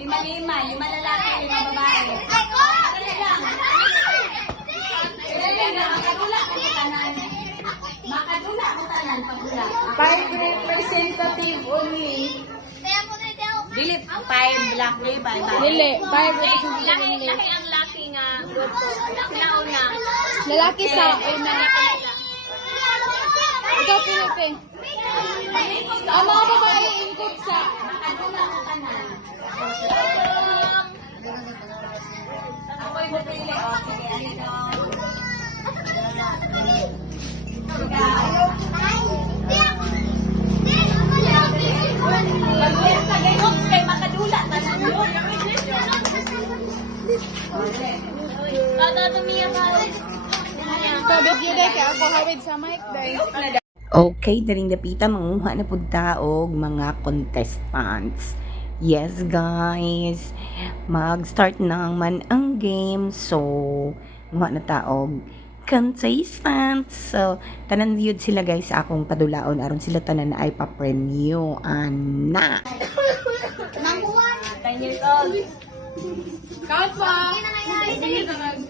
Lima lalaki, 5 babae. Makadula ko tanan pagdula. 5 representative only. Dili 5 laki, 5 babae. Dili, 5 representative Laki only. ang laki nga grupo. Sila una. Lalaki sa una. Ikaw, Pinope. Ang mga babae, ingkot sa... Makadula ko tanan. Ako'y bumili. Okay, ano? Pag-uwi sa gayong kay makadula tanan yun. Kada tumiya ka. Kabit yun eh, kaya ako hawid sa mic dahil. Okay, daring dapita manguha na pud taog mga contestants. Yes guys, mag-start na man ang game. So, nguha na taog contestants. So, tanan yun sila guys sa akong padulaon aron sila tanan na ay pa-premyo ana. 10 years old. Count pa! Sige na lang.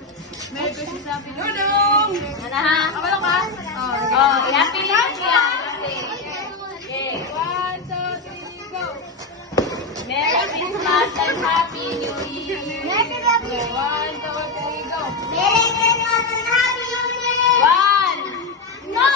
Merry Christmas, Happy Dudong! Ano ha? Kabalo ka? Oh, happy lang siya. Okay. 1, 2, 3, go! Merry Christmas and Happy New Year. 1, 2, 3, go! One. No!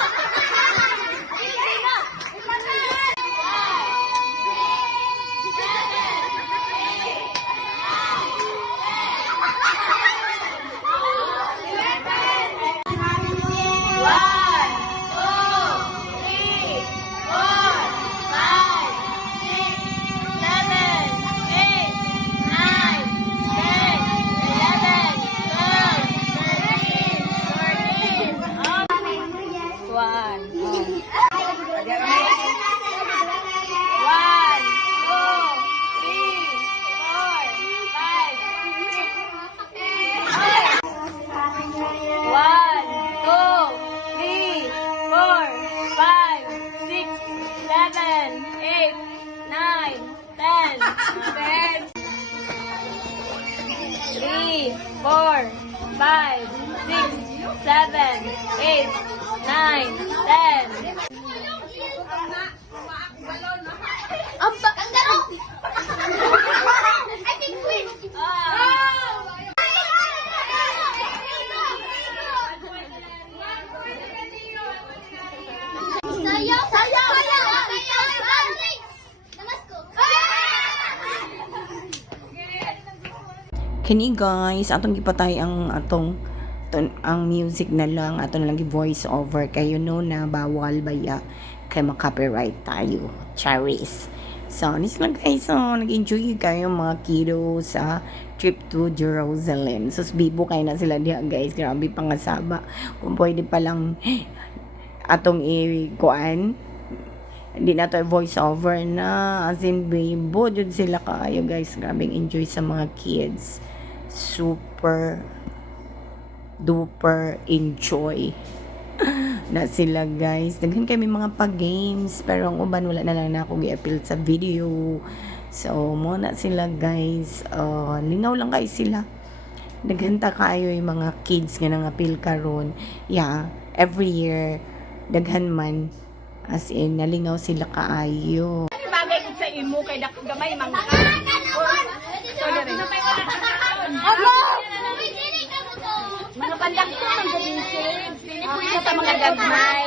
Four, five, six, seven, eight, nine, 10. Aba! Ang daro! I think win! Sayaw! Sayaw! Kini guys, atong gipatay ang ang music na lang, ato na lang voice over kayo no na bawal baya kay ma-copyright tayo. Charis. So, nis lang guys, so, nag-enjoy kayo mga kiddo sa trip to Jerusalem. So, bibo kayo na sila diha guys. Grabe pangasaba. Kung pwede pa lang atong i-kuan, hindi na to voice over na as in bibo jud sila kayo guys. Grabe enjoy sa mga kids. Super duper enjoy na sila guys. Daghan kami mga pag-games pero ang uban wala na lang na ako gi-appeal sa video. So mo na sila guys. Lingaw lang kayo sila. Daghan ta kayo yung mga kids nga nang-appeal karon. Yeah, every year daghan man as in nalingaw sila kaayo. Bagay sa imo kay gamay mang mga pandak ko ang galing shades. Dili po isa sa mga gagmay.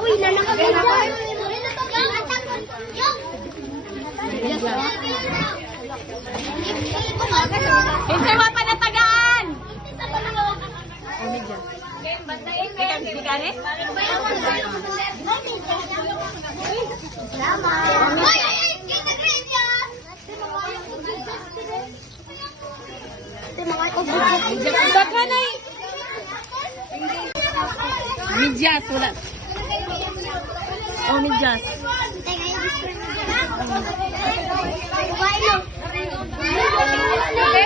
Uy, nanakabila! Kinsay wa pa natagaan. Bantayin mo yan. Di ka rin? Bakanay! Midyas, wala. Oh, midyas. Hey!